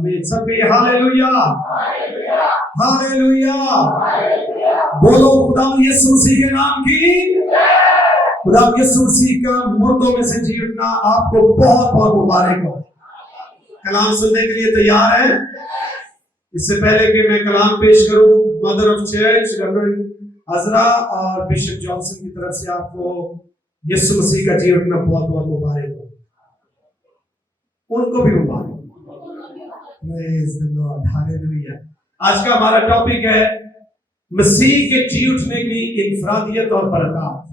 आमीन। सबके hallelujah hallelujah. बोलो खुदा यीशु मसीह के नाम की। खुदा यीशु मसीह का मुर्दों में से जी उठना आपको बहुत बहुत मुबारक हो। कलाम सुनने के लिए तैयार है? इससे पहले कि मैं कलाम पेश करूं, मदर ऑफ चर्च रेवरेंड अजरा और बिशप जॉनसन की तरफ से आपको यीशु मसीह का जी उठना बहुत बहुत मुबारक हो। उनको भी मुबारक। Praise the lord, hallelujah. आज का हमारा टॉपिक है मसीह के जी उठने की इनफरादियत और बरकत।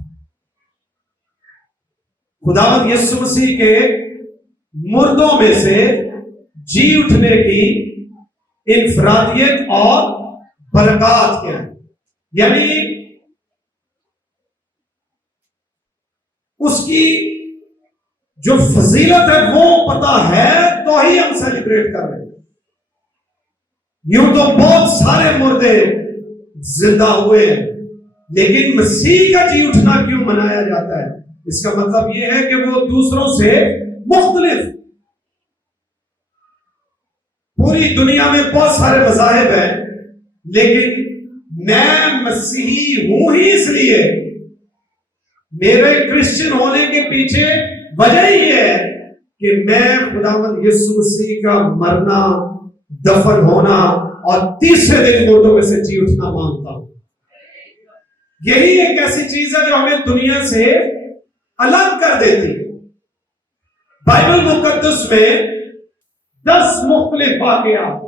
खुदावंद यीशु मसीह के मुर्दों में से जी उठने की इनफरादियत और बरकत क्या है, यानी उसकी जो फजीलत है वो पता है तो ही हम सेलिब्रेट कर रहे हैं। यूं तो बहुत सारे मुर्दे जिंदा हुए हैं, लेकिन मसीह का जी उठना क्यों मनाया जाता है? इसका मतलब यह है कि वो दूसरों से मुख्तलिफ। पूरी दुनिया में बहुत सारे मज़ाहिब हैं, लेकिन मैं मसीही हूं ही इसलिए, मेरे क्रिश्चियन होने के पीछे वजह ही है कि मैं खुदावंद यीशु मसीह का मरना, दफन होना और तीसरे दिन मुर्दों में से जी उठना मानता हूं। यही एक ऐसी चीज है जो हमें दुनिया से अलग कर देती है। बाइबल मुकद्दस में 10 मुख्तलिफ वाक़यात,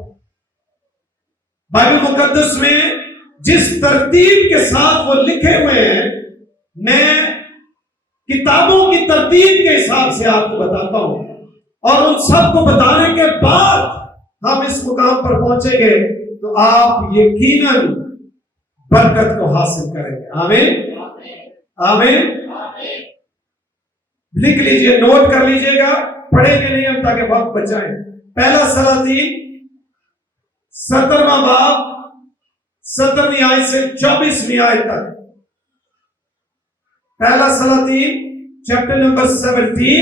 बाइबल मुकद्दस में जिस तरतीब के साथ वो लिखे हुए हैं, मैं किताबों की तरतीब के हिसाब से आपको बताता हूं, और उन सब को बताने के बाद हम इस मुकाम पर पहुंचेंगे तो आप यकीनन बरकत को हासिल करेंगे। आमीन आमीन। लिख लीजिए, नोट कर लीजिएगा, पढ़ेंगे नहीं हम ताकि वक्त बचाएं। पहला सलातीन 17वां बाब 17वीं आयत से 24वीं आयत तक। पहला सलातीन chapter number 17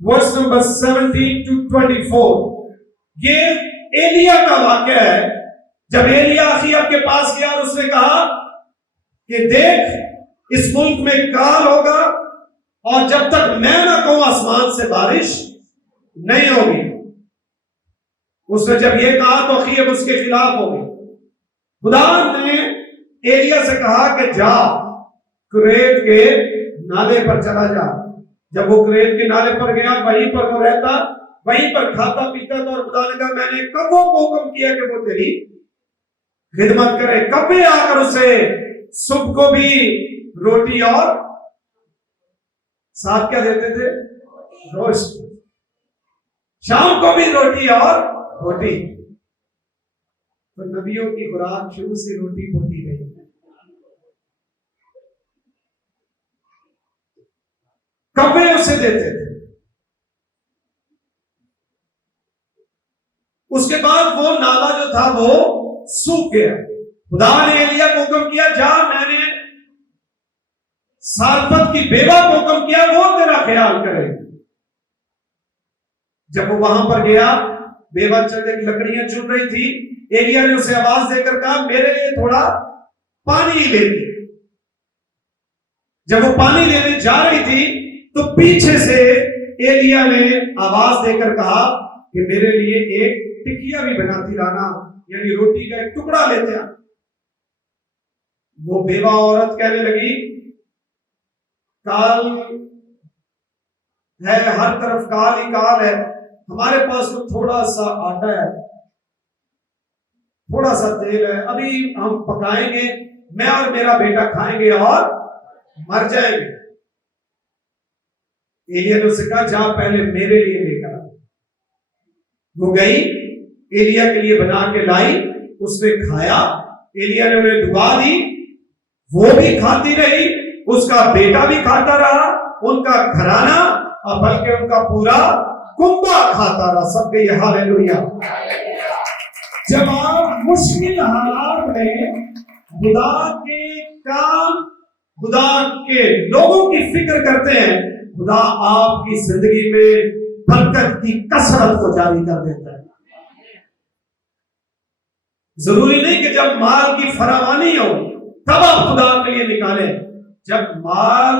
verse number 17 to 24। ये एलिया का वाक्य है। जब एलिया अखीब के पास गया और उसने कहा कि देख इस मुल्क में काल होगा और जब तक मैं ना कहूं आसमान से बारिश नहीं होगी। उसने जब ये कहा तो अखीब उसके खिलाफ हो गई। खुदा ने एलिया से कहा कि जा कुरैत के नाले पर चला जा। जब वो कुरैत के नाले पर गया, वहीं पर वो रहता, वहीं पर खाता पीता था। और खुदा ने कहा मैंने कब्बों को हुक्म किया कि वो तेरी खिदमत करे। कब्बे आकर उसे सुबह को भी रोटी और साथ क्या देते थे? रोस्ट। शाम को भी रोटी और रोटी। तो नबियों की खुराक शुरू से रोटी होती रही। कब्बे उसे देते थे। उसके बाद वो नाला जो था वो सूख गया। खुदा ने एलिया को हुक्म किया जा, मैंने सारपत की बेवा को हुक्म किया, वो तेरा ख्याल करे। जब वो वहां पर गया, बेवा चलने की लकड़ियां चुन रही थी। एलिया ने उसे आवाज देकर कहा मेरे लिए थोड़ा पानी ले ले। जब वो पानी लेने जा रही थी तो पीछे से एलिया ने आवाज देकर कहा कि मेरे लिए एक टिकिया भी बनाती रहना, यानी रोटी का एक टुकड़ा लेते आ। वो बेवा औरत कहने लगी काल है, हर तरफ काल ही काल है, हमारे पास तो थोड़ा सा आटा है, थोड़ा सा तेल है, अभी हम पकाएंगे, मैं और मेरा बेटा खाएंगे और मर जाएंगे। एलिया ने उससे कहा जा पहले मेरे लिए लेकर आ। वो गई, एलिया के लिए बना के लाई, उसने खाया, एलिया ने उन्हें दुआ दी, वो भी खाती रही, उसका बेटा भी खाता रहा, उनका घराना और बल्कि उनका पूरा कुंबा खाता रहा। सब के ये हालेलुया। जब आप मुश्किल हालात में खुदा के काम, खुदा के लोगों की फिक्र करते हैं, खुदा आपकी जिंदगी में बरकत की कसरत को जारी कर देता है। जरूरी नहीं कि जब माल की फरावानी हो तब आप खुदा के लिए निकालें। जब माल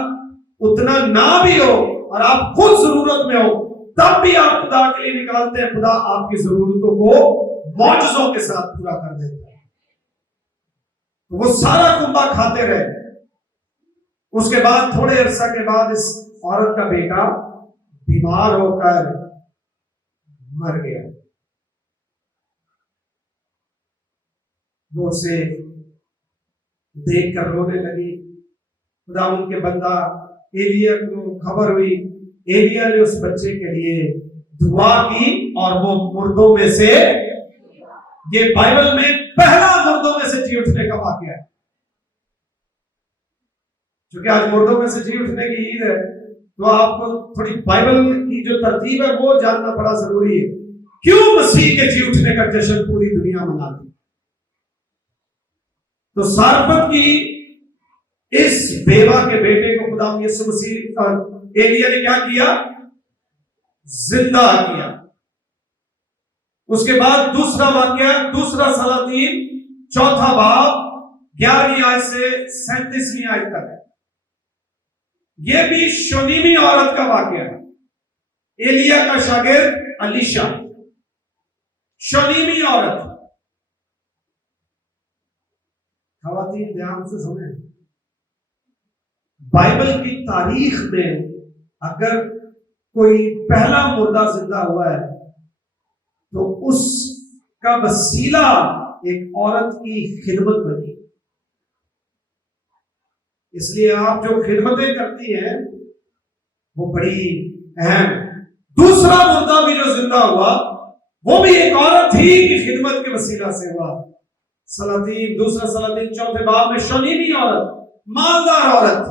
उतना ना भी हो और आप खुद जरूरत में हो तब भी आप खुदा के लिए निकालते हैं। खुदा आपकी जरूरतों को मौजज़ों के साथ पूरा कर देता है। तो वो सारा कुंबा खाते रहे। उसके बाद थोड़े अरसा के बाद इस औरत का बेटा बीमार होकर मर गया। वो उसे देखकर रोने लगी। खुदा उनके बंदा एलिया को खबर हुई। एलिया ने उस बच्चे के लिए दुआ की और वो मुर्दों में से, ये बाइबल में पहला मुर्दों में से जी उठने का वाकया है। क्योंकि आज मुर्दों में से जी उठने की ईद है तो आपको थोड़ी बाइबल की जो तरतीब है वो जानना बड़ा जरूरी है। क्यों मसीह के जी उठने का जश्न पूरी दुनिया मनाती? तो सारपत की इस बेवा के बेटे को खुदा यीशु मसीह एलिया ने क्या किया? जिंदा किया। उसके बाद दूसरा वाक्य, दूसरा सलातीन चौथा बाब 11वीं आयत से 37वीं आयत तक है। यह भी शोनीमी औरत का वाक्य है। एलिया का शागिर्द अलीशा, शोनीमी औरत। खवातीन ध्यान से सुने, बाइबल की तारीख में अगर कोई पहला मुर्दा जिंदा हुआ है तो उसका वसीला एक औरत की खिदमत बनी। इसलिए आप जो खिदमतें करती हैं वो बड़ी अहम। दूसरा मुर्दा भी जो जिंदा हुआ वो भी एक औरत ही की खिदमत के वसीला से हुआ। सलातीन, दूसरा सलातीन चौथे बाब में शोनीमी औरत, मालदार औरत।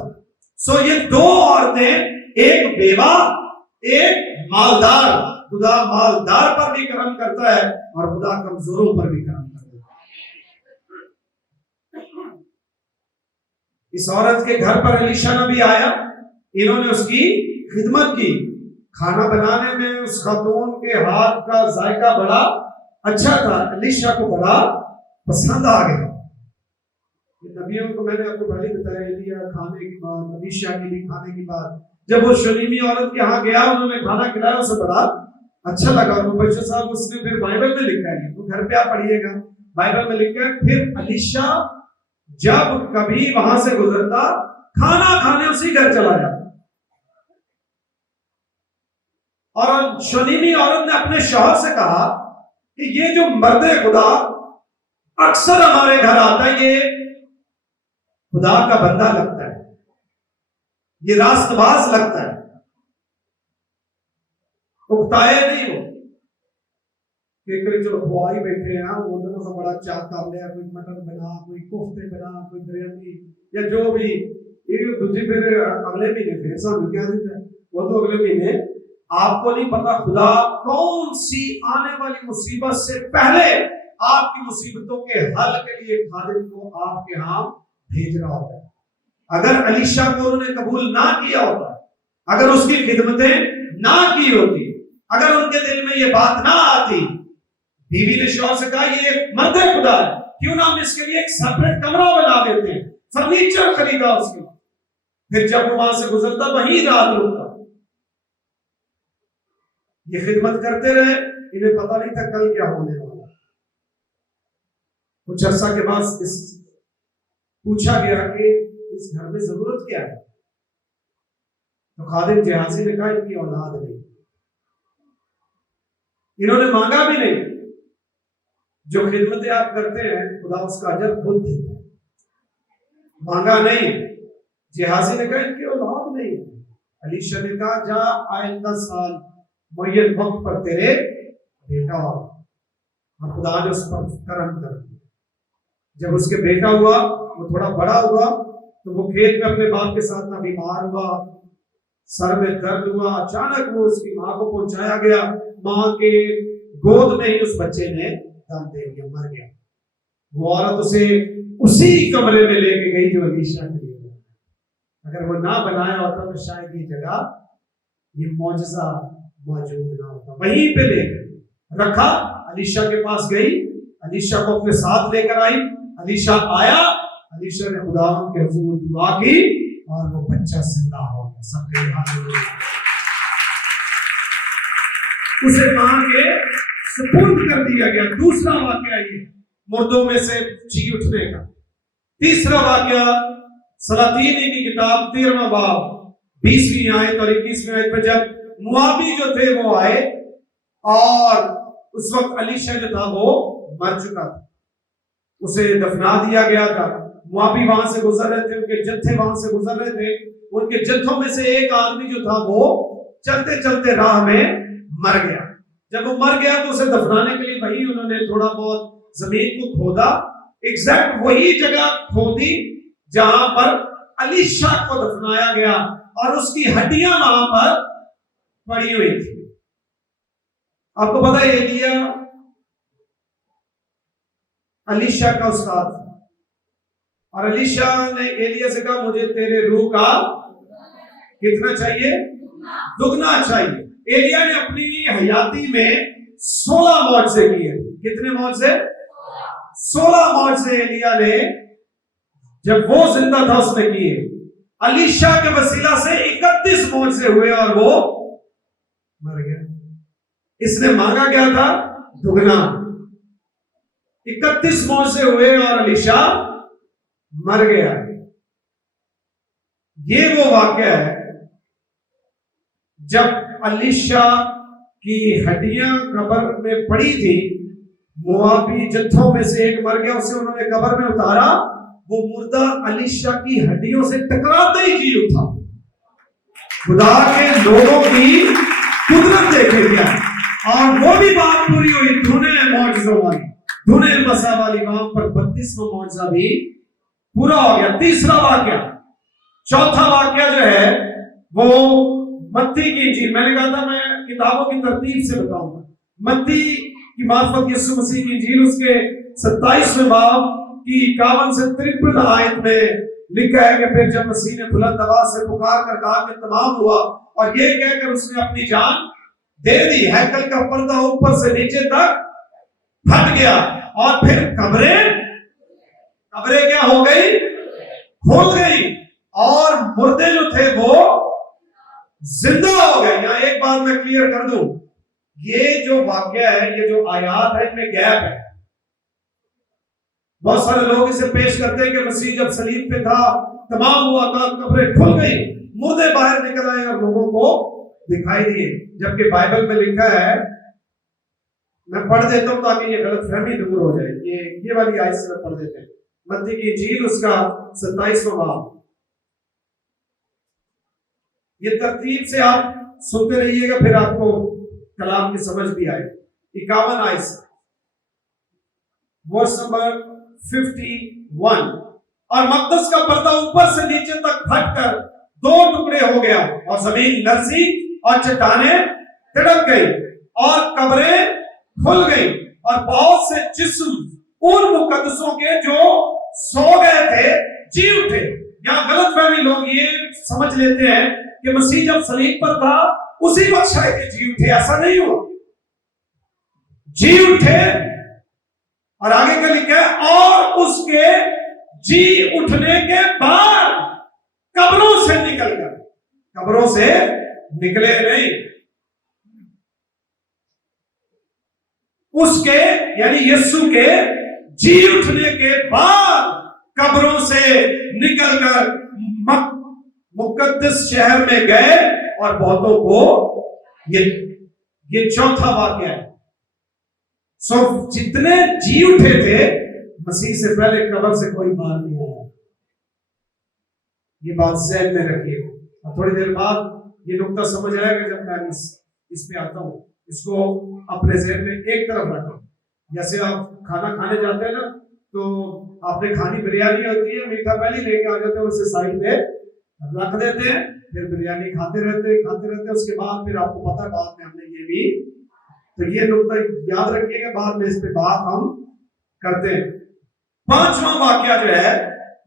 सो ये दो औरतें, एक बेवा, एक मालदार। खुदा मालदार पर भी करम करता है और खुदा कमजोरों पर भी करम करता है। इस औरत के घर पर अलीशा नबी आया। इन्होंने उसकी खिदमत की। खाना बनाने में उस खातून के हाथ का जायका बड़ा अच्छा था। अलीशा को बड़ा पसंद आ गया। नबियों को मैंने आपको पहले बताया, एलिया खाने के बाद, अलीशा के लिए खाने के बाद जब वो शोनीमी औरत के यहाँ गया, उन्होंने खाना खिलाया, उसे बड़ा अच्छा लगा। मुबश्शिर साहब उसने फिर बाइबल में लिखा है, तो घर पे आप पढ़िएगा, बाइबल में लिखा है, फिर अलीशा जब कभी वहां से गुजरता खाना खाने उसी घर चला जाता। और शोनीमी औरत ने अपने शौहर से कहा कि ये जो मर्द खुदा अक्सर हमारे घर आता है, ये खुदा का बंदा लगता है, ये रास्तबाज लगता है, उकताए नहीं हो कि चलो खुआ ही बैठे हैं, वो दोनों से बड़ा चाह कर लिया, कोई मटन बना, कोई कोफ्ते बना, कोई बिरयानी या जो भी। ये दूसरी फिर अगले महीने फिर सब क्या देता है वो तो अगले महीने। आपको नहीं पता खुदा कौन सी आने वाली मुसीबत से पहले आपकी मुसीबतों के हल के लिए खादिम को आपके यहां भेज रहा होता है। अगर अलीशा को उन्होंने कबूल ना किया होता, अगर उसकी खिदमतें ना की होती, अगर उनके दिल में ये बात ना आती, बीवी ने शौहर से कहा ये मर्द खुदा है, क्यों ना हम इसके लिए एक सेपरेट कमरा बना देते हैं, फर्नीचर खरीदा उसके। फिर जब वो वहां से गुजरता वहीं रात रुकता। ये खिदमत करते रहे, इन्हें पता नहीं था कल क्या होने वाला। कुछ अर्सा के बाद इस पूछा गया कि इस घर में जरूरत क्या है, तो खादिम जिहाजी ने कहा इनकी औलाद नहीं। इन्होंने मांगा भी नहीं। जो खिदमतें आप करते हैं खुदा उसका अजर खुद देता है, मांगा नहीं। जिहाजी ने कहा इनकी औलाद नहीं। अलीशा ने कहा जा आइंदा साल मुय्यन वक्त पर तेरे बेटा हो, और खुदा ने उस पर करम कर दिया। जब उसके बेटा हुआ, वो थोड़ा बड़ा हुआ, तो वो खेत में अपने बाप के साथ ना बीमार हुआ, सर में दर्द हुआ, अचानक वो उसकी माँ को पहुंचाया गया। माँ के गोद में ही उस बच्चे ने दम दे दिया, मर गया। वो औरत उसे उसी कमरे में लेके गई जो अलीशा के लिए। अगर वो ना बनाया होता तो शायद ये जगह, ये मौजज़ा मौजूद ना होता। वहीं पे ले रखा, अलीशा के पास गई, अलीशा को अपने साथ लेकर आई। अलीशा आया, अलीशा ने खुदा के हुजूर दुआ की और वो बच्चा जिंदा हो गया। सबके हालेलुया। उसे मां के सुपुर्द कर दिया गया। दूसरा वाकया ये मुर्दों में से जी उठने का। तीसरा वाकया सलातीनी की किताब 13वां बाब 20वीं आयत और 21वीं आयत में, जब मुआबी जो थे वो आए और उस वक्त अलीशा जो था वो मर चुका था, उसे दफना दिया गया था। मुआबी वहां से गुजर रहे थे, उनके जत्थे वहां से गुजर रहे थे। उनके जत्थों में से एक आदमी जो था वो चलते चलते राह में मर गया। जब वो मर गया तो उसे दफनाने के लिए वही उन्होंने थोड़ा बहुत जमीन को खोदा, एग्जैक्ट वही जगह खोदी जहां पर अलीशा को दफनाया गया और उसकी हड्डियां वहां पर पड़ी हुई थी। आपको पता है एलिया अलीशा का उस्ताद, और अलीशा ने एलिया से कहा मुझे तेरे रूह का कितना चाहिए? दुगना चाहिए। एलिया ने अपनी हयाती में 16 मौजज़े किए। कितने मौजज़े? 16 मौजज़े एलिया ने जब वो जिंदा था उसने किए। अलीशा के वसीला से 31 मौजज़े हुए और वो मर गया। इसने मांगा क्या था? दुगना। 31 मौजज़े हुए और अलीशा मर गया। ये वो वाकया है जब अलीशा की हड्डियां कब्र में पड़ी थी। मुआबी जत्थों में से एक मर गया, उसे उन्होंने कब्र में उतारा। वो मुर्दा अलीशा की हड्डियों से टकराते ही जी उठा। खुदा के लोगों की कुदरत देखे क्या, और वो भी बात पूरी हुई धुने मौजज़ों वाली, धुने मसा वाली। वहां पर 32वां मौजज़ा भी पूरा हो गया। तीसरा वाकया, चौथा वाकया जो है वो मत्ती की इंजील। मैंने कहा था मैं किताबों की तरतीब से बताऊंगा। मत्ती की मार्फत यीशु मसीह की इंजील उसके 27वें बाब की 51 से 53 आयत में लिखा है कि फिर जब मसीह ने बुलंद आवाज से पुकार कर कहा कि तमाम हुआ, और ये कहकर उसने अपनी जान दे दी। हैकल का पर्दा ऊपर से नीचे तक फट गया और फिर कब्रें क्या हो गई? खुल गई, और मुर्दे जो थे वो जिंदा हो गए। यहां एक बात मैं क्लियर कर दूं, ये जो वाकया है, ये जो आयात है, इनमें गैप है। बहुत सारे लोग इसे पेश करते हैं कि मसीह जब सलीब पे था तमाम हुआ था, कब्रें खुल गई, मुर्दे बाहर निकल आए और लोगों को दिखाई दिए। जबकि बाइबल में लिखा है, मैं पढ़ देता हूं ताकि ये गलतफहमी दूर हो जाए। ये वाली आयत से पढ़ देते हैं, मत्ती की इंजील उसका 27वां बाब। ये तरतीब से आप सुनते रहिएगा, फिर आपको कलाम की समझ भी आएगी। 51 आयत से वर्स नंबर 51। और मकदस का पर्दा ऊपर से नीचे तक फटकर 2 टुकड़े हो गया और जमीन लरजी और चट्टानें तिड़क गई और कब्रें खुल गई और बहुत से जिस्म उन मुकद्दसों के जो सो गए थे जी उठे। यहां गलतफहमी लोग ये समझ लेते हैं कि मसीह जब सलीब पर था उसी वक्त शायद जी उठे। ऐसा नहीं हुआ, जी उठे। और आगे क्या लिखा है? और उसके जी उठने के बाद कब्रों से निकल गए। कब्रों से निकले नहीं, उसके यानी यीशु के जी उठने के बाद कब्रों से निकलकर मुकद्दस शहर में गए और बहुतों को ये चौथा वाक्य है। सो जितने जी उठे थे मसीह से पहले कब्र से कोई बाहर नहीं आया। ये बात ज़हन में रखिए। और थोड़ी देर बाद ये नुकता समझ आएगा जब मैं इस पे आता हूं। इसको अपने ज़हन में एक तरफ रखो। जैसे आप खाना खाने जाते हैं ना, तो आपने खानी बिरयानी होती है, मीठा पहले लेके आ जाते हैं, उसे साइड पे रख देते हैं, फिर बिरयानी खाते रहते। उसके बाद फिर आपको पता बाद में हमने ये भी, तो ये नुकता याद रखिएगा, बाद में इस पे बात हम करते हैं। 5वां वाकया जो है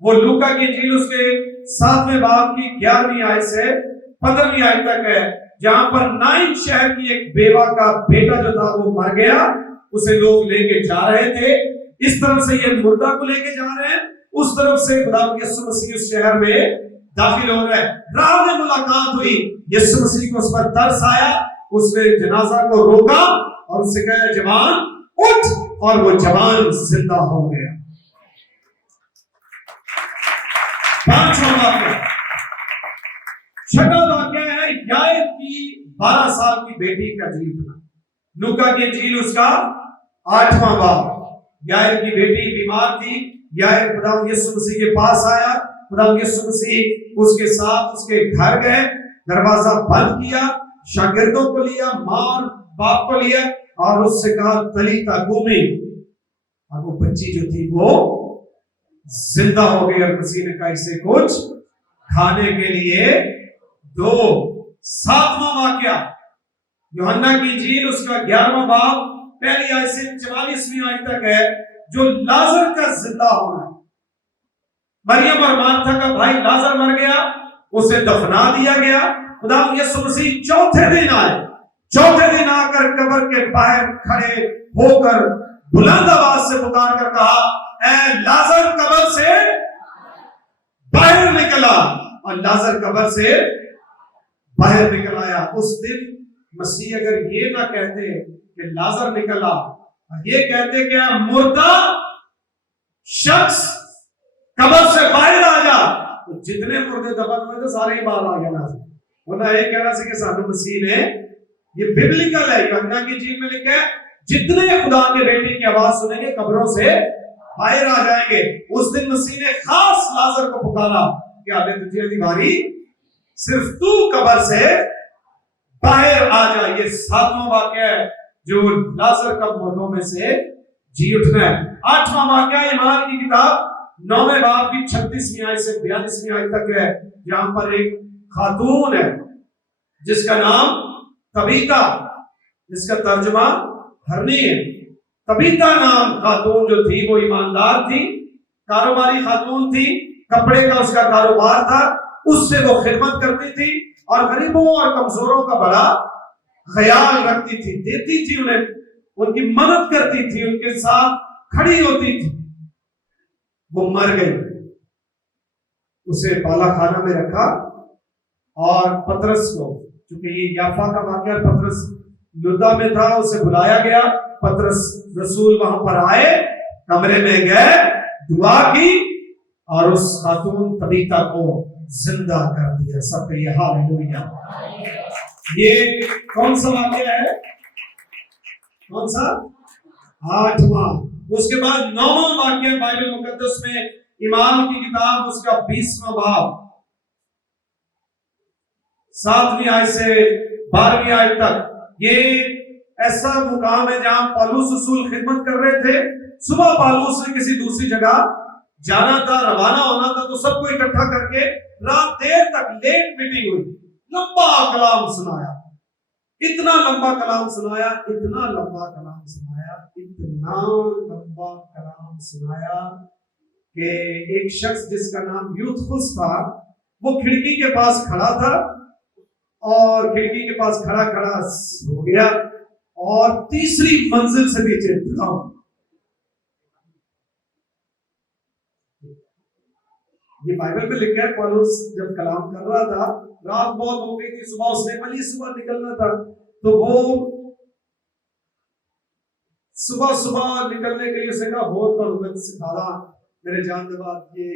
वो लूका की इंजील उसके 7वें बाब की 11वीं आयत से 15वीं आयत तक है, जहां पर नाइन शहर की एक बेवा का बेटा जो था वो मर गया उसे लोग लेके जा रहे थे। इस तरफ से ये मुर्दा को लेके जा रहे हैं, उस तरफ से खुदा यीशु मसीह उस शहर में दाखिल हो रहे हैं। राह में मुलाकात हुई, यीशु मसीह को उस पर तरस आया, उसने जनाजा को रोका और उससे कहा जवान उठ, और वो जवान जिंदा हो गया। पांचवा वाक्य, छठा वाक्य है याएर की 12 साल की बेटी का जी उठना। लूका की इंजील उसका 8वां बाब। याएर की बेटी बीमार थी, याएर खुदा यीशु मसीह के पास आया, खुदा यीशु मसीह उसके साथ उसके घर गए, दरवाजा बंद किया, शागिर्दों को लिया, मां और बाप को लिया और उससे कहा तलीता कूमी, और वो बच्ची जो थी वो जिंदा हो गई। और मसीह ने कहा इसे कुछ खाने के लिए दो। 7वां वाक्या यूहन्ना की इंजील उसका 11वां बाब, पहली आयत से 44वीं आयत तक है, जो लाजर का जिंदा होना। मरियम और मार्था का भाई लाजर मर गया, उसे दफना दिया गया। खुदा यीशु मसीह चौथे दिन आए, चौथे दिन आकर कब्र के बाहर खड़े होकर बुलंद आवाज से पुकार कर कहा, ऐ लाजर कब्र से बाहर निकला, और लाजर कब्र से बाहर निकल आया। उस दिन मसीह अगर ये ना कहते कि लाजर निकला, और ये कहते क्या मुर्दा शख्स कब्र से बाहर आ जा, तो जितने मुर्दे दफन हुए थे सारे ही बाहर आ गया। वरना ये कहना से कि सानू मसीह ने, ये बिब्लिकल है, यूहन्ना की इंजील में लिखा है जितने खुदा के बेटे की आवाज सुनेंगे कब्रों से बाहर आ जाएंगे। उस दिन मसीह ने खास लाजर को पुकारा कि अबे तुझे दीवारी, सिर्फ तू कब्र से बाहर आ जा। ये 7वां वाक्य है जो लाजर का मुर्दों में से जी उठना है। 8वां वाक्य ईमान की किताब 9वें बाब की 36वीं आयत से 42वीं आयत तक है, जहां पर एक खातून है जिसका नाम तबीता, जिसका तर्जुमा हरनी है। तबीता नाम खातून जो थी वो ईमानदार थी, कारोबारी खातून थी, कपड़े का उसका कारोबार था, उससे वो खिदमत करती थी और गरीबों और कमजोरों का बड़ा ख्याल रखती थी, देती थी उन्हें, उनकी मदद करती थी, उनके साथ खड़ी होती थी। वो मर गई, उसे पाला खाना में रखा और पतरस को, क्योंकि ये याफा का वाक्य पतरस लुद्दा में था, उसे बुलाया गया। पतरस रसूल वहां पर आए, कमरे में गए, दुआ की और उस खातून तबीता को जिंदा कर दिया। सब पे ये हालेलुया। ये कौन सा वाक्य है? कौन सा? 8वां। उसके बाद 9वां वाक्य बाइबल मुकद्दस में ईमान की किताब उसका 20वां बाब 7वीं आयत से 12वीं आयत तक। ये ऐसा मुकाम है जहां पौलुस रसूल खिदमत कर रहे थे। सुबह पौलुस ने किसी दूसरी जगह जाना था, रवाना होना था, तो सबको इकट्ठा करके रात देर तक लेट मीटिंग हुई, लंबा कलाम सुनाया, इतना लंबा कलाम सुनाया, इतना लंबा कलाम सुनाया, इतना लंबा कलाम सुनाया कि एक शख्स जिसका नाम यूथफुस था वो खिड़की के पास खड़ा था और खिड़की के पास खड़ा खड़ा हो गया और तीसरी मंजिल से नीचे गिरा। ये बाइबल में लिखा है पौलुस जब कलाम कर रहा था, रात बहुत हो गई थी, सुबह उसने वाली सुबह निकलना था, तो वो सुबह सुबह निकलने के लिए उसने कहा बहुत पढ़ सिखाना मेरे जानने बाद ये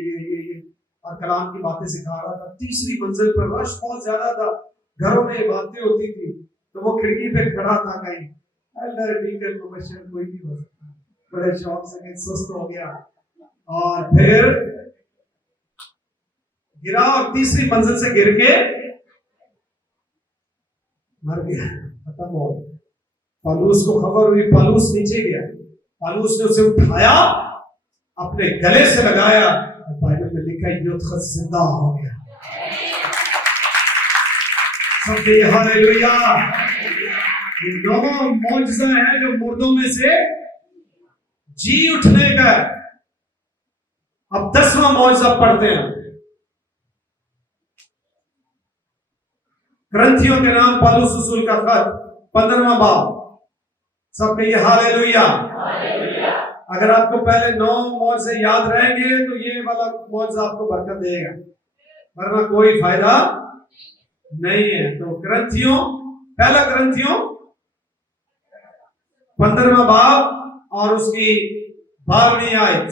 और कलाम की बातें सिखा रहा था। तीसरी मंजिल पर रश बहुत ज्यादा था, घरों में बातें होती थी, तो वो खिड़की पे खड़ा था। कहीं टीचर प्रोफेशन कोई भी हो सकता, बड़े शौक से सुस्त हो गया और फिर गिरा और तीसरी मंजिल से गिर के मर गया, खत्म हो गया। पौलुस को खबर हुई, पौलुस नीचे गया, पौलुस ने उसे उठाया, अपने गले से लगाया, बाइबल में लिखा यूथुस जिंदा हो गया। सबके हालेलुया। ये 9वां मौजज़ा है जो मुर्दों में से जी उठने का। अब 10वां मौजज़ा पढ़ते हैं। ग्रंथियों के नाम पौलुस रसूल का खत 15वां बाब सब कहिए हालेलुया। अगर आपको पहले 9 मौजे याद रहेंगे तो ये वाला मौजा आपको बरकत देगा, वरना कोई फायदा नहीं है। तो ग्रंथियों, पहला ग्रंथियों 15वां बाब और उसकी 12वीं आयत।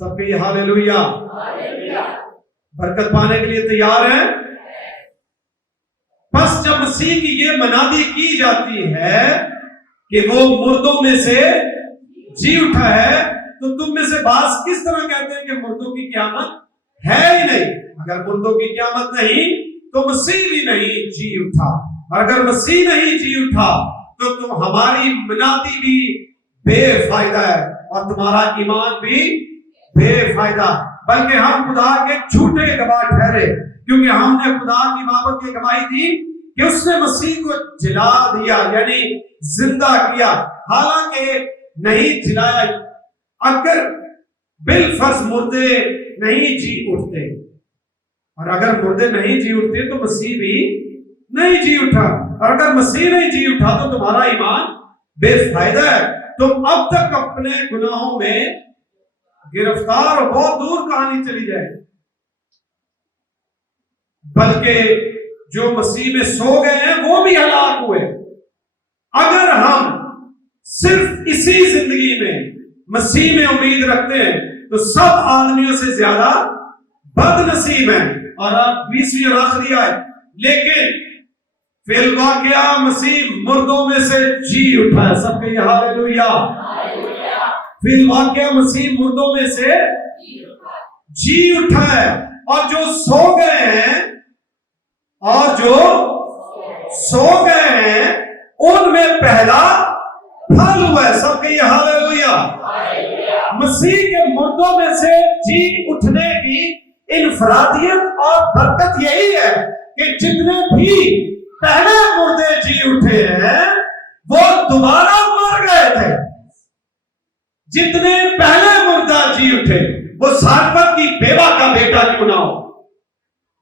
सबके हालेलुया। बरकत पाने के लिए तैयार हैं? बस जब मसीह की ये मनादी की जाती है कि वो मुर्दों में से जी उठा है, तो तुम में से बास किस तरह कहते हैं कि मुर्दों की क़यामत है ही नहीं? अगर मुर्दों की क़यामत नहीं तो मसीह भी नहीं जी उठा, और अगर मसीह नहीं जी उठा तो तुम हमारी मनादी भी बेफायदा है और तुम्हारा ईमान भी बेफायदा, बल्कि हम खुदा के झूठे गवाह ठहरे, क्योंकि हमने खुदा की बाबत की गवाही दी कि उसने मसीह को जिला दिया, यानी जिंदा किया, हालांकि नहीं जिलाया। अगर बिलफर्ज मुर्दे नहीं जी उठते, और अगर मुर्दे नहीं जी उठते तो मसीह भी नहीं जी उठा, और अगर मसीह नहीं जी उठा तो तुम्हारा ईमान बेफायदा है। तुम अब तक अपने गुनाहों में गिरफ्तार और बहुत दूर कहानी चली जाए, बल्कि जो मसीह में सो गए हैं वो भी हलाक हुए। अगर हम सिर्फ इसी जिंदगी में मसीह में उम्मीद रखते हैं तो सब आदमियों से ज्यादा बदनसीब हैं। और अब 20वीं और आखिरी आयत, लेकिन फिल वाक़या मसीह मुर्दों में से जी उठा है। सबके हालेलुया। फिल वाक़या मसीह मुर्दों में से जी उठा है, और जो सो गए हैं, और जो सो गए हैं उनमें पहला फल हुआ है। सबके हालेलुया। मसीह के मुर्दों में से जी उठने की इनफरादियत और बरकत यही है कि जितने भी पहले मुर्दे जी उठे हैं वो दोबारा मर गए थे। जितने पहले मुर्दा जी उठे, वो सारपत की बेवा का बेटा क्यों ना हो,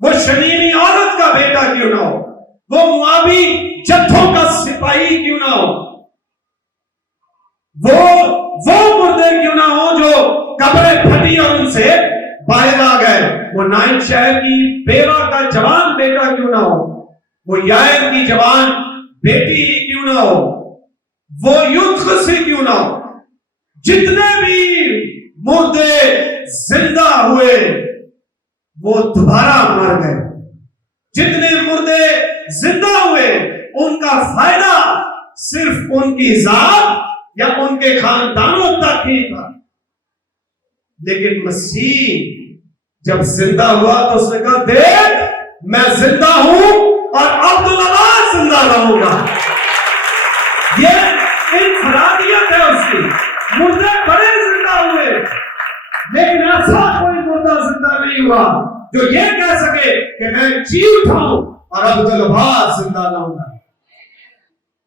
वो शनीनी औरत का बेटा क्यों ना हो, वो मुआबी जत्थों का सिपाही क्यों ना हो, वो मुर्दे क्यों ना हो जो कब्रें फटी और उनसे बाहर आ गए, वो नाइन शहर की बेवा का जवान बेटा क्यों ना हो, वो यायर की जवान बेटी ही क्यों ना हो, वो युद्ध से क्यों ना हो। जितने भी मुर्दे जिंदा हुए वो दोबारा मर गए। जितने मुर्दे जिंदा हुए उनका फायदा सिर्फ उनकी जात या उनके खानदानों तक ही था, लेकिन मसीह जब जिंदा हुआ तो उसने कहा, देख मैं जिंदा हूं और अब्दुल्लाह जिंदा रहूंगा। ये इनफरादियत है उसकी। मुर्दे बड़े जिंदा हुए, लेकिन ऐसा कोई मुर्दा जिंदा नहीं हुआ जो ये कह सके कि मैं जी उठाऊं और अब्दुल्लाह जिंदा रहूंगा।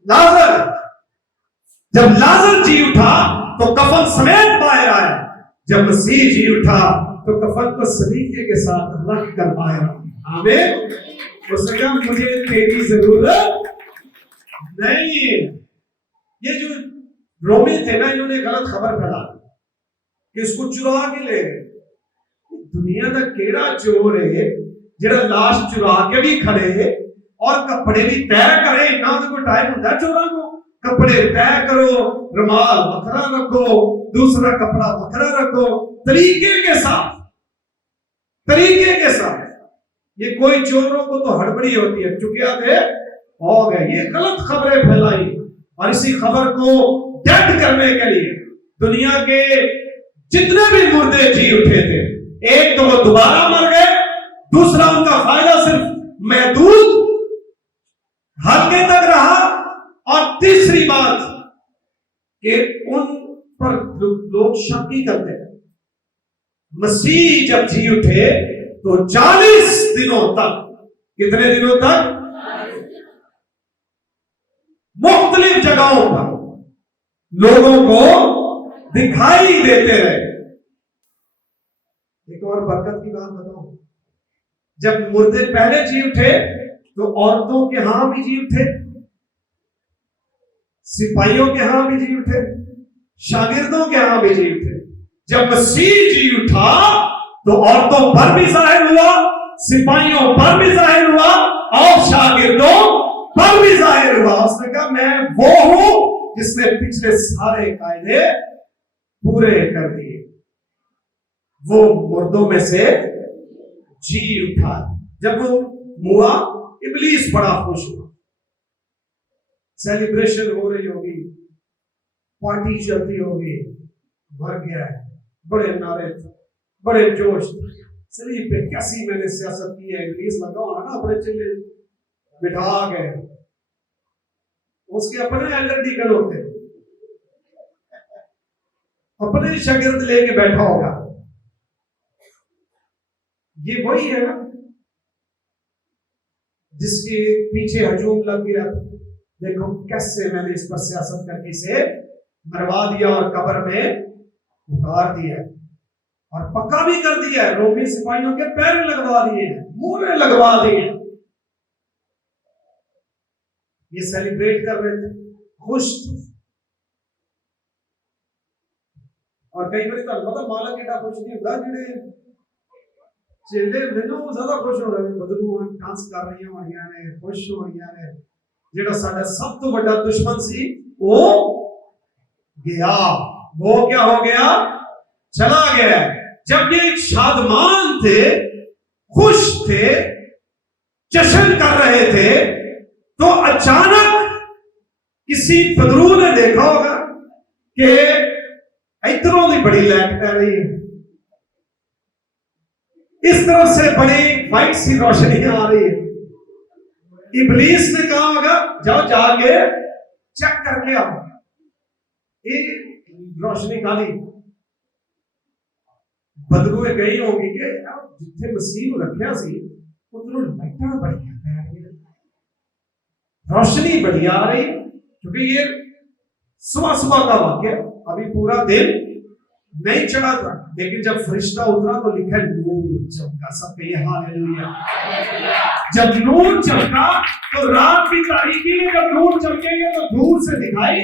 लाजर, जब लाजर जी उठा तो कफन समेत बाहर आया। जब मसीह जी उठा तो कफन को सलीके के साथ रख कर बाहर आया। आमीन। उसने कहा, मुझे तेरी जरूरत नहीं है। ये जो रोमी थे ना, इन्होंने गलत खबर फैला कि इसको चुरा के ले गए। दुनिया का केड़ा चोर है जेड़ा लाश चुरा के भी खड़े और कपड़े भी तय करे। ना उनको टाइम होता है चोरा को। कपड़े तय करो, रुमाल वखरा रखो, दूसरा कपड़ा वखरा रखो, तरीके के साथ। ये कोई चोरों को तो हड़बड़ी होती है, चुकिया थे हो गए। ये गलत खबरें फैलाई, और इसी खबर को डेड करने के लिए दुनिया के जितने भी मुर्दे जी उठे थे, एक तो वो दोबारा मर गए, दूसरा उनका फायदा सिर्फ महदूद हल्के तक रहा, और तीसरी बात कि उन पर लोग शक ही करते हैं। मसीह जब जी उठे तो 40 दिनों तक, कितने दिनों तक? मुख्तलिफ जगहों पर लोगों को दिखाई देते रहे। एक और बरकत की बात बताऊं, जब मुर्दे पहले जी उठे तो औरतों के हां भी जी उठे, सिपाहियों के यहां भी जी उठे, शागिर्दों के यहां भी जी उठे। जब मसीह जी उठा तो औरतों पर भी जाहिर हुआ, सिपाहियों पर भी जाहिर हुआ और शागिर्दों पर भी जाहिर हुआ। उसने कहा मैं वो हूं जिसने पिछले सारे कायदे पूरे कर दिए। वो मुर्दों में से जी उठा। जब वो हुआ इब्लीस बड़ा खुश हुआ, सेलिब्रेशन हो रही होगी, पार्टी चलती होगी, भर गया है, बड़े नारे थे, बड़े जोश थे। सलीब पे कैसी मैंने सियासत की है, इब्लीस लगा होना ना अपने चिल्ले बिठा गए। उसके अपने एल्डर डीकन होते, अपने शागिर्द लेके बैठा होगा। ये वही है ना जिसके पीछे हजूम लग गया। देखो कैसे मैंने इस पर सियासत करके इसे मरवा दिया और कब्र में उतार दिया और पक्का भी कर दिया है। रोमी सिपाहियों के पैर लगवा दिए हैं, मुंह में लगवा दिए। ये सेलिब्रेट कर रहे थे, खुश थे। और कई बार तो मतलब मालक एडा खुश नहीं होता जिन्हें चेले दिनों ज्यादा खुश हो रहे हैं, बदलू डांस कर रही हैं, खुश हो रही हैं। जेड़ा साडा सब तो बड़ा दुश्मन सी वो गया, वो क्या हो गया, चला गया। जब ये शादमान थे, खुश थे, जश्न कर रहे थे, तो अचानक किसी बदरू ने देखा होगा कि इधरों की बड़ी लाइट पै रही है, इस तरफ से बड़ी वाइट सी रोशनी आ रही है। इब्लीस ने कहा होगा जाओ जाके चेक करके आओ ये रोशनी काली। बदलुए गई होगी कि जिथे मसीह रखा सी उधरों लाइटां बढ़िया पै रही, रोशनी बड़ी आ रही, क्योंकि ये सुबह सुबह का वाक्य, अभी पूरा दिन नहीं चढ़ा था। लेकिन जब फरिश्ता उतरा तो लिखा नूर चमका। सब कहिए हालेलुया। जब नूर चमका तो रात की तारीकी में जब नूर चमकेंगे तो दूर से दिखाई।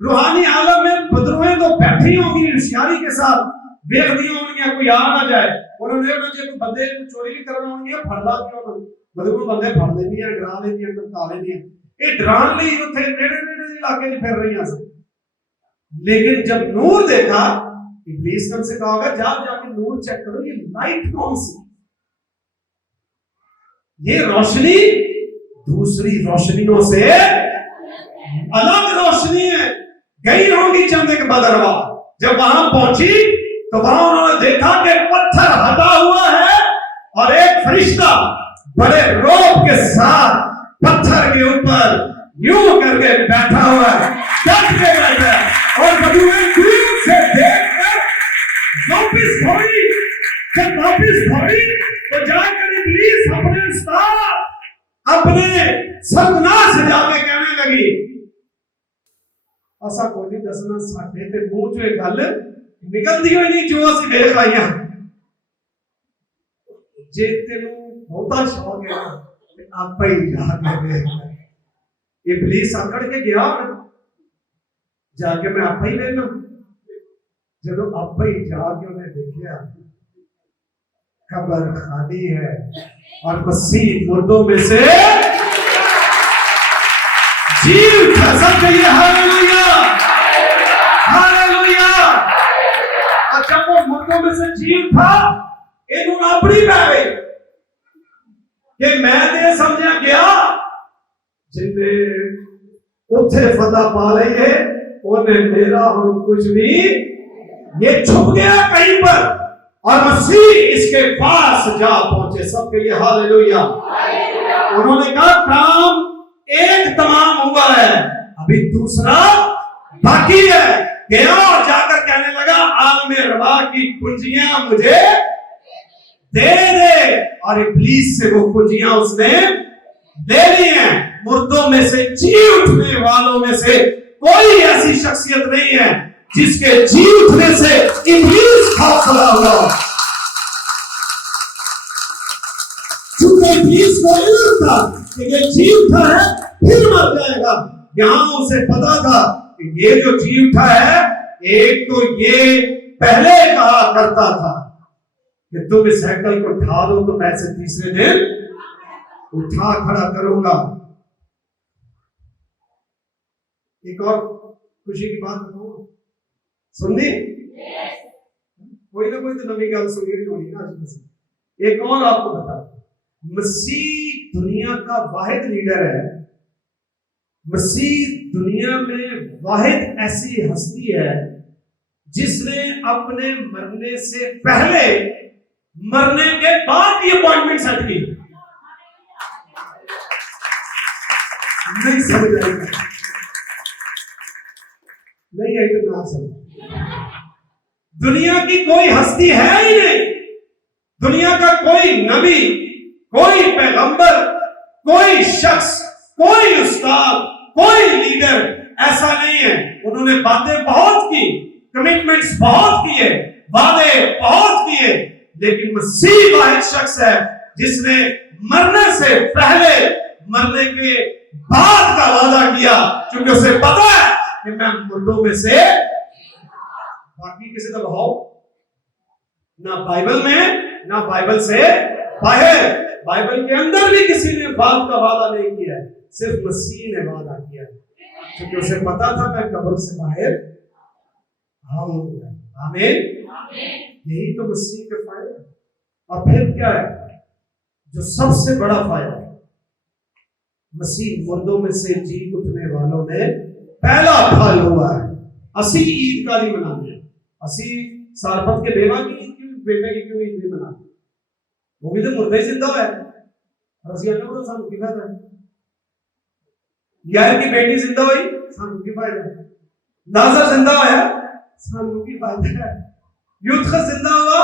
रूहानी आलम में बदरुएं तो बैठी होंगी होशियारी के साथ, देख दी होंगी कोई आ ना जाए। उन्होंने जो बंदे चोरी भी करना होंगी फड़दा क्यों बदरू बंदे फड़ देनी है, डरा लेनी है, धमका लेनी है। ये डरान ली उत्थे नेड़े नेड़े इलाके में फिर रही हैं। लेकिन जब नूर देखा, इब्लीस ने उनसे कहा होगा जाओ जाके नूर चेक करो ये लाइट कौन सी, ये रोशनी दूसरी रोशनियों से अलग रोशनी है। गई होंगी चंद एक बदरवा। जब वहां पहुंची तो वहां उन्होंने देखा कि पत्थर हटा हुआ है और एक फरिश्ता बड़े रौब के साथ पत्थर के ऊपर यूं करके बैठा हुआ है, डट के बैठा है। और बदुए दूर से देखकर वापिस दौड़ी। जब वापिस दौड़ी तो जाकर इब्लीस अपने उस्ताद, अपने सरदार से जाके कहने लगी असा कोई दसना साडे ते मुंह चों एक गल निकलदी होई नहीं जो असीं देख आईयां। जे तेनू बहुता शौक है ते आप ही जाके देख। इब्लीस आकड़ के गया, जाके मैं आप ही लेना। जब आप ही जाके उन्हें देखा कब्र खाली है और मसीह मुर्दों में से जी उठा। सब कहिए हालेलुया, हालेलुया। और जब वो मुर्दों में से जी उठा, इन्होंने अपनी पै गई कि मैं तो समझा गया जिन्ने उथे फतह पा ली है उन्हें मेरा हम कुछ भी, ये छुप गया कहीं पर और मसीह इसके पास जा पहुंचे। सबके लिए हालेलुया। उन्होंने कहा काम एक तमाम हुआ है, अभी दूसरा बाकी है। गया और जाकर कहने लगा आलमे रवा की कुंजियां मुझे दे दे। और इब्लीस से वो कुंजियां उसने ले ली हैं। मुर्दों में से जी उठने वालों में से कोई ऐसी शख्सियत नहीं है जिसके जी उठने से इब्लीस खौफ खड़ा हुआ। चूंकि इब्लीस को इल्म था कि ये जी उठा है फिर मर जाएगा, यहां उसे पता था कि ये जो जी उठा है, एक तो ये पहले कहा करता था कि तुम इस हैकल को ढा दो तो मैं इसे तीसरे दिन उठा खड़ा करूंगा। एक और खुशी की बात बताऊं, सुननी? कोई ना कोई तो नवी गल सुनी होनी ना आज से। एक और आपको बता, मसीह दुनिया का वाहिद लीडर है। मसीह दुनिया में वाहिद ऐसी हस्ती है जिसने अपने मरने से पहले मरने के बाद ये अपॉइंटमेंट सेट की। नहीं समझ आएगा, नहीं आई तो ना समझ। दुनिया की कोई हस्ती है ही नहीं, दुनिया का कोई नबी, कोई पैगंबर, कोई शख्स, कोई उस्ताद, कोई लीडर ऐसा नहीं है। उन्होंने बातें बहुत की, कमिटमेंट्स बहुत किए, वादे बहुत किए, लेकिन मसीह वाहिद शख्स है जिसने मरने से पहले मरने के बाद का वादा किया, क्योंकि उसे पता है कि मैं मुर्दों में से। बाकी किसी का बहाव ना बाइबल में ना बाइबल से बाहर, बाइबल के अंदर भी किसी ने बात का वादा नहीं किया है, सिर्फ मसीह ने वादा किया है, क्योंकि उसे पता था मैं कब्र से बाहर आऊंगा। आमीन। यही तो मसीह के फायदे हैं। और फिर क्या है जो सबसे बड़ा फायदा है, मसीह मुर्दों में से जी उठने वालों में पहला फल हुआ है। असी ईद का नहीं मनाते, असी सारपत के बेवा की ईद क्यों, बेटे की क्यों ईद नहीं मनाते? वो भी तो मुर्दे जिंदा है। रसिया का सानू की फायदा है, यार की बेटी जिंदा हुई सानू की फायदा है, नाजर जिंदा होया सानू की फायदा है, यूथखस जिंदा हुआ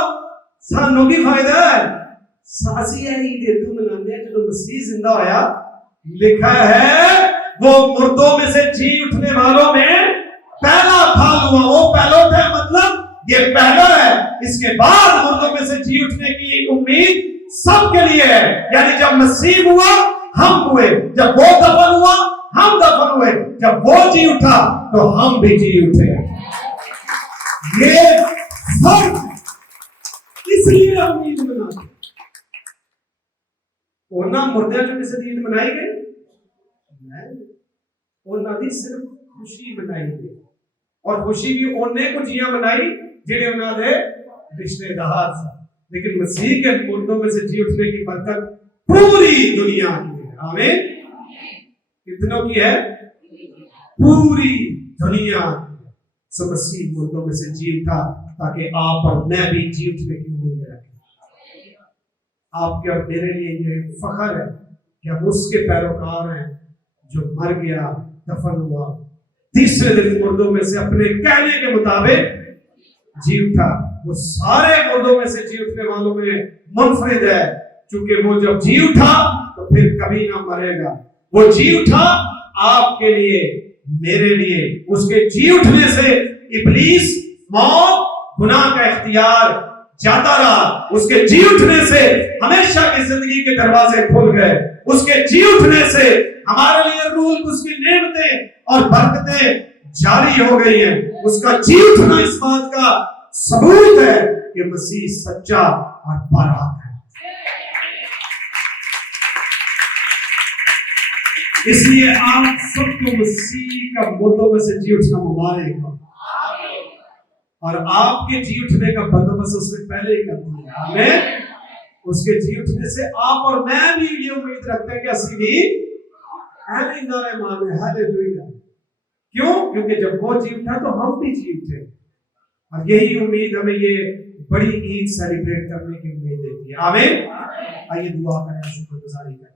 सानू की फायदा है। सासी है ईद तू मनाने जो मसीह जिंदा होया। लिखा है वो मुर्दों में से जी उठने वालों में पहला फल हुआ। वो पहला है, मतलब ये पहला है, इसके बाद मुर्दों में से जी उठने की एक उम्मीद सबके लिए है। यानी जब मसीह हुआ हम हुए, जब वो दफन हुआ हम दफन हुए, जब वो जी उठा तो हम भी जी उठे। ये फर्क, इसलिए हम ईद मनाते। और ना मुर्दे जो किसी ईद मनाई गई, और ना भी सिर्फ खुशी मनाई गई, और खुशी भी उन्हें को जिया मनाई जिन्हें उन्होंने रिश्तेदार सा। लेकिन मसीह के मुर्दों में से जी उठने की बरकत पूरी दुनिया की है। आमीन। कितनों की है? पूरी दुनिया की। सो मसीह मुर्दों में से जी उठा ताकि आप और मैं भी जी उठने की उम्मीद रखें। आपके और मेरे लिए ये फख्र है कि हम उसके पैरोकार हैं जो मर गया, दफन हुआ, तीसरे दिन मुर्दों में से अपने कहने के मुताबिक जी उठा। वो सारे मुर्दों में से जी उठने वालों में मुनफरिद है, क्योंकि वो जब जी उठा तो फिर कभी ना मरेगा। वो जी उठा आपके लिए, मेरे लिए। उसके जी उठने से इब्लीस, मौत, गुनाह का इख्तियार जाता रहा। उसके जी उठने से हमेशा की जिंदगी के दरवाजे खुल गए। उसके जी उठने से हमारे लिए रूल, उसकी नेमतें और बरकतें जारी हो गई हैं। उसका जी उठना इस बात का सबूत है कि मसीह सच्चा और पाक है। इसलिए आप सबको मसीह का मुर्दों में से जी उठना मुबारक हो, और आपके जी उठने का बंदोबस्त उसने पहले ही कर दिया। आमीन। उसके जी उठने से आप और मैं भी ये उम्मीद रखते हैं कि असली भी हालेलुया। क्यों? क्योंकि जब वो जी उठा तो हम भी जी उठे, और यही उम्मीद हमें ये बड़ी ईद सेलिब्रेट करने की उम्मीद देती है। आमीन। आइए दुआ करें, शुक्रगुजारी करें।